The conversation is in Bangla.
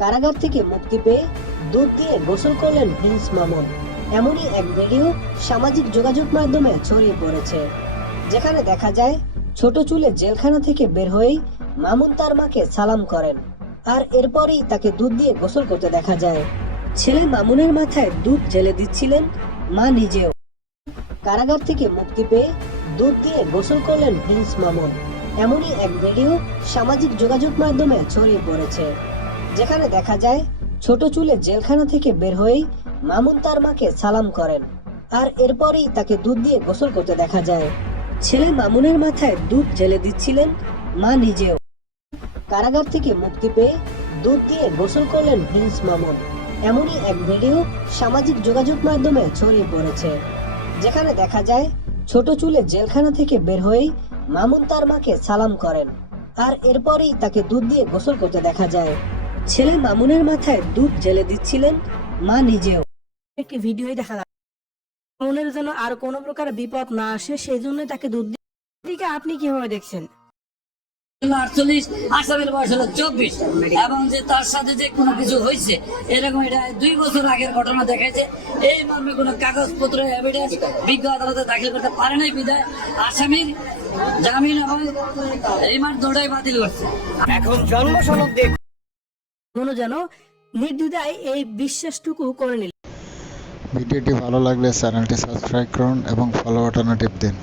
কারাগার থেকে মুক্তি পেয়ে দুধ দিয়ে গোসল করলেন প্রিন্স মামুন। এমনই এক ভিডিও সামাজিক যোগাযোগ মাধ্যমে ছড়িয়ে পড়েছে, যেখানে দেখা যায় ছোট চুলে জেলখানা থেকে বের হয়েই মামুন তার মাকে সালাম করেন, আর এরপরই তাকে দুধ দিয়ে গোসল করতে দেখা যায়। ছেলে মামুনের মাথায় দুধ ঢেলে দিচ্ছিলেন মা নিজেও। কারাগার থেকে মুক্তি পেয়ে দুধ দিয়ে গোসল করলেন প্রিন্স মামুন। এমনই এক ভিডিও সামাজিক যোগাযোগ মাধ্যমে ছড়িয়ে পড়েছে, যেখানে দেখা যায় ছোট চুলে জেলখানা থেকে বের হয়েই মামুন তার মাকে সালাম করেন, আর এরপরই তাকে দুধ দিয়ে গোসল করতে দেখা যায়। ছেলে মামুনের মাথায় দুধ ঢেলে দিচ্ছিলেন মা নিজেও। কারাগার থেকে মুক্তি পেয়ে দুধ দিয়ে গোসল করলেন প্রিন্স মামুন। এমনই এক ভিডিও সামাজিক যোগাযোগ মাধ্যমে ছড়িয়ে পড়েছে, যেখানে দেখা যায় ছোট চুলে জেলখানা থেকে বের হয়েই মামুন তার মাকে সালাম করেন, আর এরপরই তাকে দুধ দিয়ে গোসল করতে দেখা যায়। ছেলে মামুনের মাথায় দুধ ঢেলে দিচ্ছিলেন মা নিজেও। একটি ভিডিওই দেখা যায় মামুনের যেন আর কোনো প্রকার বিপদ না আসে, সেই জন্য তাকে দুধ দিকে আপনি কিভাবে দেখছেন? 48, আসামের বয়স হলো 24, এবং যে তার সাথে যে কোনো কিছু হয়েছে এরকম, এটা 2 বছর আগের ঘটনা দেখাইছে। এই মর্মে কোনো কাগজপত্র এভিডেন্স বিজ্ঞ আদালতে দাখিল করতে পারে নাই বিধায় আসামির জামিন এবং রিমান্ড দুটোই বাতিল করছে। এখন জন্ম সনদ দেখ মনে যেন নির্দ্বিধায় এই বিশ্বাসটুকু করে নিল। ভিডিওটি ভালো লাগলে চ্যানেলটি সাবস্ক্রাইব করুন এবং ফলো বাটনে টিপ দিন।